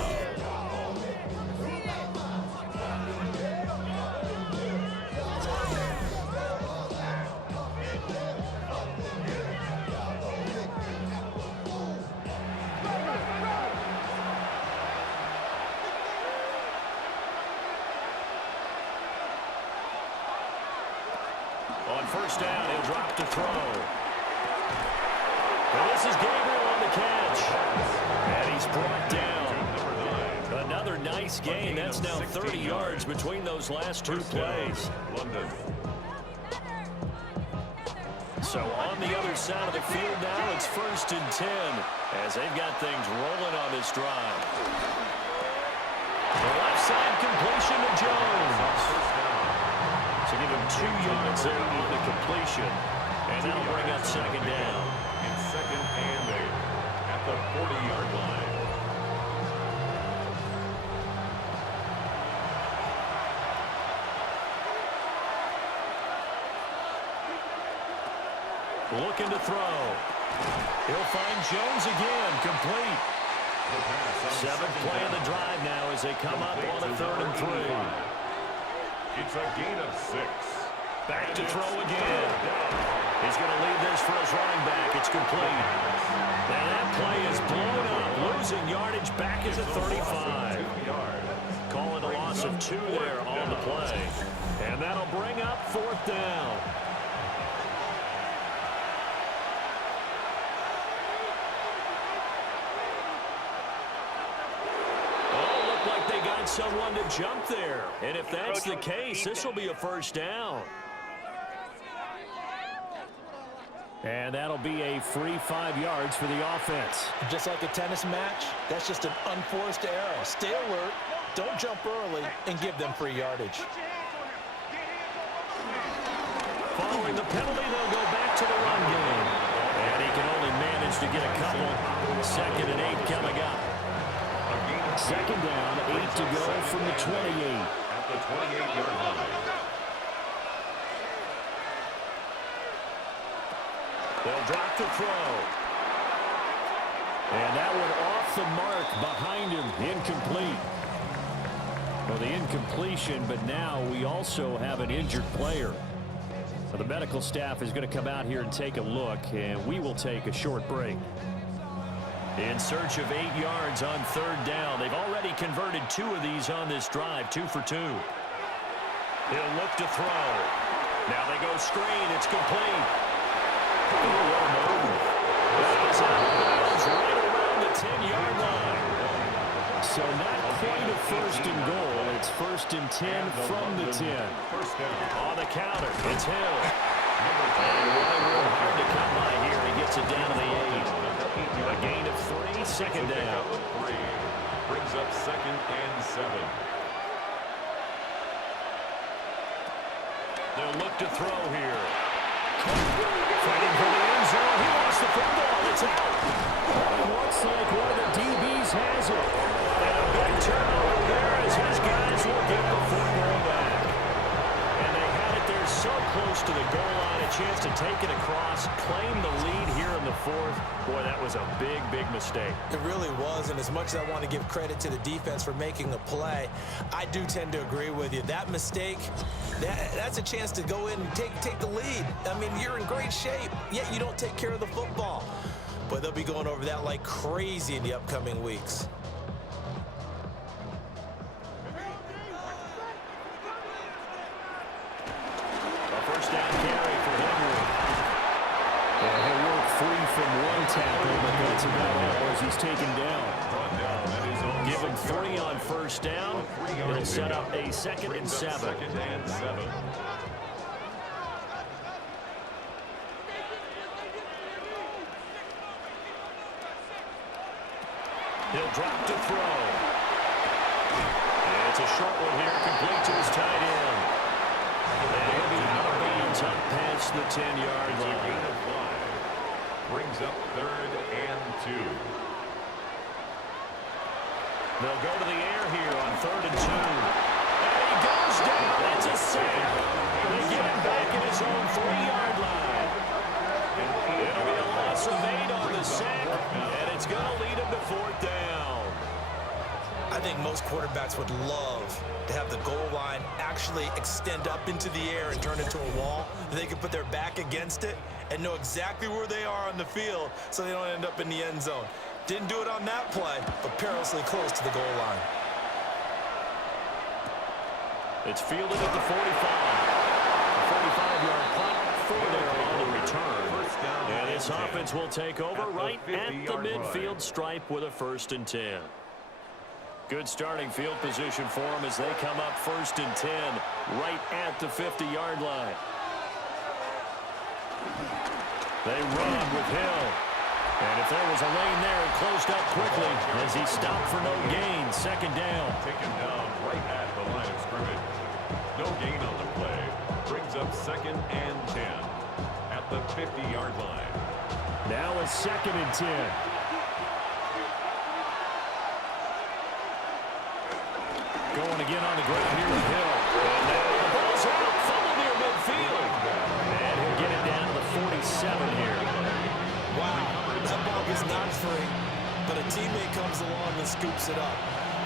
On 1st down, he'll drop to throw. And this is Gabriel on the catch. And he's brought down. Another nice gain. That's now 30 yards between those last 2 plays. London. So on the other side of the field now, it's 1st and 10 as they've got things rolling on this drive. The left side completion to Jones. So give him 2 yards there on the completion. And that'll bring up 2nd down. And 2nd and 8 at the 40-yard line. Looking to throw. He'll find Jones again, complete. 7th play of the drive now as they come up on a 3rd and 3. It's a gain of 6. Back to throw again. He's going to lead this for his running back. It's complete. And that play is blown up, losing yardage back at the 35. Calling a loss of 2 there on the play. And that'll bring up 4th down. Someone to jump there. And if that's the case, this will be a 1st down. And that'll be a free 5 yards for the offense. Just like a tennis match, that's just an unforced error. Stay alert, don't jump early, and give them free yardage. Following the penalty, they'll go back to the run game. And he can only manage to get a couple. 2nd and 8 coming up. 2nd down, 8 to go from the 28. At the 28-yard line. They'll drop to throw. And that one off the mark behind him, incomplete. Well, the incompletion, but now we also have an injured player. So the medical staff is going to come out here and take a look, and we will take a short break. In search of 8 yards on 3rd down. They've already converted 2 of these on this drive, 2 for 2. He'll look to throw. Now they go screen. It's complete. Oh, what a move. That is out of bounds right around the 10-yard line. So not quite a 1st and goal. It's 1st and 10 from the 10. First down. On the counter, it's Hill. And running real hard to come by here. He gets it down to the 8. A gain of 3, 2nd down. 3. Brings up 2nd and 7. They'll look to throw here. Fighting for the end zone. He lost the football. It's out. It looks like one of the DBs has it. And a big turnover there as his guys will get the football back. And they had it there so close to the goal line. A chance to take it across, claim the lead here in the 4th. Boy, that was a big, big mistake. It really was, and as much as I want to give credit to the defense for making a play, I do tend to agree with you. That mistake, that's a chance to go in and take the lead. I mean, you're in great shape, yet you don't take care of the football. But they'll be going over that like crazy in the upcoming weeks. A 1st down carry for Henry. Yeah, he'll work free from one tackle, but that's about all as he's taken down. Give him 3 on 1st down. It'll set up a 2nd and 7. 2nd and 7. He'll drop to throw. And it's a short one here, complete to his tight end. And he'll be out of bounds up past the 10-yard line. Gain of 5. Brings up 3rd and 2. They'll go to the air here on 3rd and 2. And he goes down. It's a sack. They get him back at his own 3-yard line. It'll be a loss of 8 on the sack, and it's going to lead him to 4th down. I think most quarterbacks would love to have the goal line actually extend up into the air and turn into a wall. They can put their back against it and know exactly where they are on the field so they don't end up in the end zone. Didn't do it on that play, but perilously close to the goal line. It's fielded at the 45. A 45-yard punt, 4 there on the return. And this offense will take over right at the midfield stripe with a 1st and 10. Good starting field position for them as they come up 1st and 10 right at the 50-yard line. They run with Hill. And if there was a lane there, it closed up quickly as he stopped for no gain. 2nd down. Taken down right at the line of scrimmage. No gain on the play. Brings up 2nd and 10 at the 50-yard line. Now a 2nd and 10. Going again on the ground here with Hill. And the ball's out. Fumble near midfield. And he'll get it down to the 47 here. Wow, that ball was not free, but a teammate comes along and scoops it up.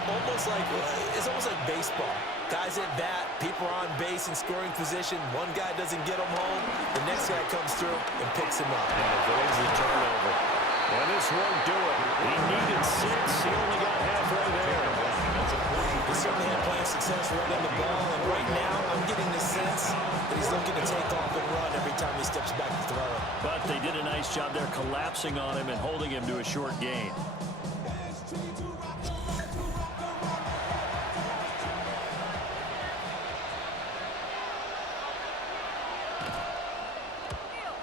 It's almost like baseball. Guys at bat, people are on base in scoring position. One guy doesn't get him home. The next guy comes through and picks him up. And avoids the turnover. And this won't do it. He needed 6. He only got halfway there. He certainly had plenty of success running the ball, and right now I'm getting the sense that he's looking to take off and run every time he steps back to throw it. But they did a nice job there collapsing on him and holding him to a short gain.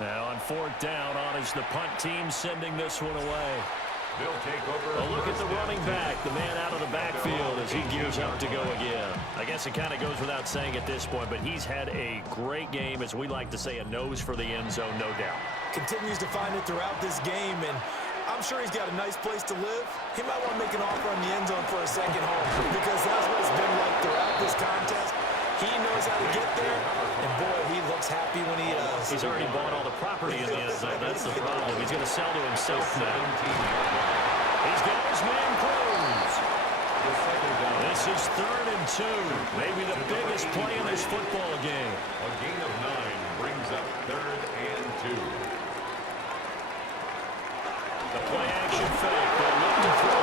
Now on 4th down, on is the punt team sending this one away. They'll take over. A look at the running back, the man out of the backfield as he gears up to go again. I guess it kind of goes without saying at this point, but he's had a great game, as we like to say, a nose for the end zone, no doubt. Continues to find it throughout this game, and I'm sure he's got a nice place to live. He might want to make an offer on the end zone for a second home, because that's what it's been like throughout this contest. He knows how to get there, and boy, he looks happy when he does. He's already bought all the property in the end zone. That's the problem. He's going to sell to himself now. He's got his man closed. This is 3rd and 2. Maybe the biggest play in this football game. A gain of 9 brings up 3rd and 2. The play action fake. They'll look to throw.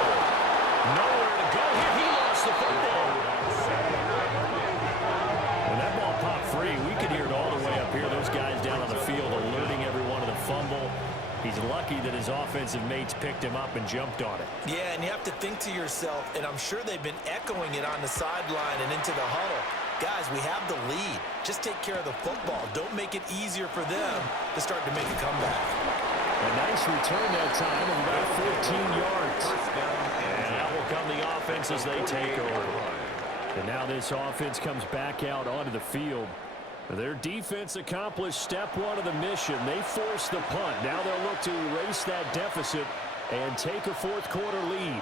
Nowhere to go here. He lost the football. When that ball popped free, we could hear it all the way up here. Those guys down on the field alerting everyone to the fumble. He's lucky that his offensive mates picked him up and jumped on it. Yeah, and you have to think to yourself, and I'm sure they've been echoing it on the sideline and into the huddle. Guys, we have the lead. Just take care of the football. Don't make it easier for them to start to make a comeback. A nice return that time of about 14 yards. And now will come the offense as they take over. And now this offense comes back out onto the field. Their defense accomplished step one of the mission. They forced the punt. Now they'll look to erase that deficit and take a fourth-quarter lead.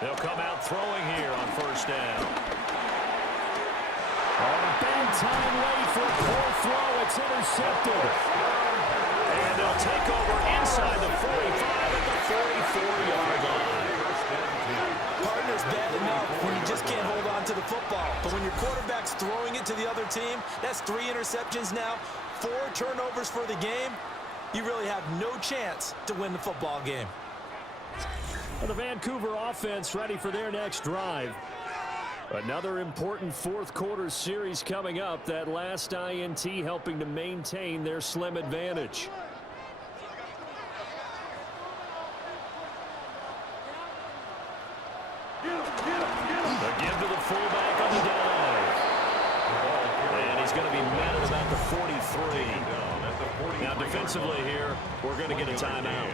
They'll come out throwing here on first down. On a bad time late for a poor throw. It's intercepted. And they'll take over inside the 45 at the 44-yard line. Partner's bad enough when you just can't hold on to the football. But when your quarterback's throwing it to the other team, that's 3 interceptions now, 4 turnovers for the game. You really have no chance to win the football game. Well, the Vancouver offense ready for their next drive. Another important fourth-quarter series coming up. That last INT helping to maintain their slim advantage. They give to the fullback on the dive. And he's going to be met at about the 43. Now defensively here, we're going to get a timeout.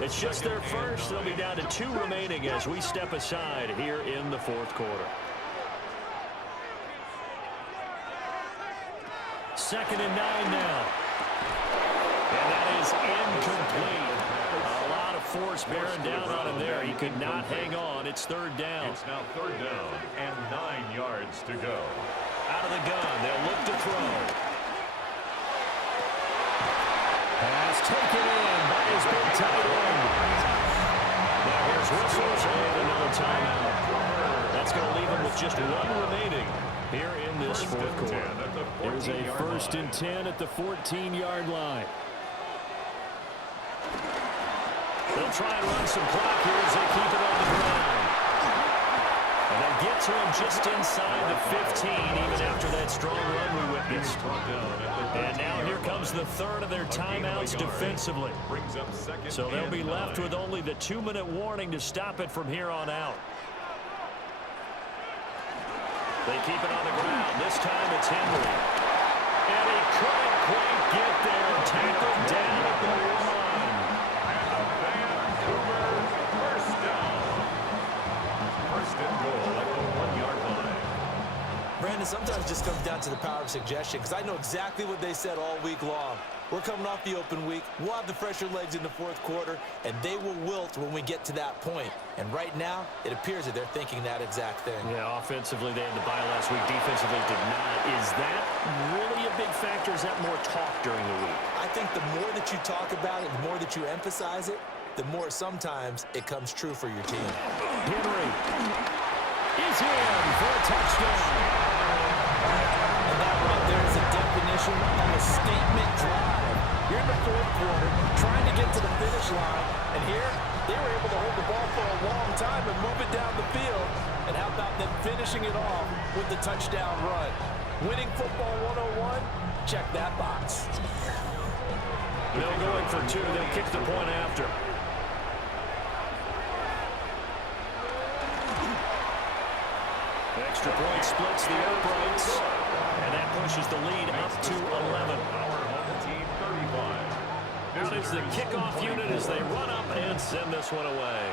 It's just their first. They'll be down to 2 remaining as we step aside here in the fourth quarter. 2nd and 9 now. And that is incomplete. A lot of force bearing down on him there. He could not hang on. It's 3rd down. It's now 3rd down and 9 yards to go. Out of the gun. They'll look to throw. Pass taken in by his big tight end. Now here's whistles and another timeout. That's going to leave him with just 1 remaining here in this fourth quarter. Here's a 1st and 10 at the 14-yard line. They'll try and run some clock here as they keep it on the ground. And they get to him just inside the 15, even after that strong run we witnessed. And now here comes the 3rd of their timeouts defensively. So they'll be left with only the 2-minute warning to stop it from here on out. They keep it on the ground. This time it's Henry. And he couldn't quite get there. Tackled down at the line. Vancouver, first down. First and goal at the 1-yard line. Brandon, sometimes it just comes down to the power of suggestion, because I know exactly what they said all week long. We're coming off the open week. We'll have the fresher legs in the fourth quarter, and they will wilt when we get to that point. And right now, it appears that they're thinking that exact thing. Yeah, offensively, they had the bye last week. Defensively, did not. Is that really a big factor? Is that more talk during the week? I think the more that you talk about it, the more that you emphasize it, the more sometimes it comes true for your team. Henry is in for a touchdown. And that right there is a definition of a statement drive. You're in the fourth quarter, trying to get to the finish line, and here they were able to hold the ball for a long time and move it down the field. And how about them finishing it off with the touchdown run? Winning football 101, check that box. They'll go in for 2. They'll kick the point after. Extra point splits the uprights, and that pushes the lead up to 11. Our home team 35. Out is the kickoff unit as they run up and send this one away.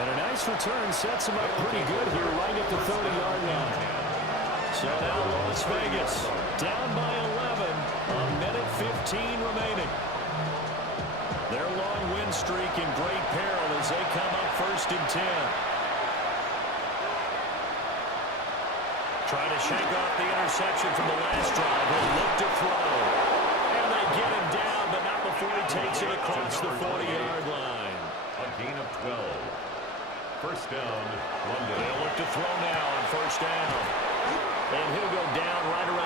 And a nice return sets him up pretty good here right at the 30-yard line. So now Las Vegas down by 11, a minute 15 remaining. Their long win streak in great peril as they come up 1st and 10. Trying to shake off the interception from the last drive. He'll look to throw. And they get him down, but not before he takes it across the 40-yard line. A gain of 12. First down, London. They'll look to throw now on first down. And he'll go down right around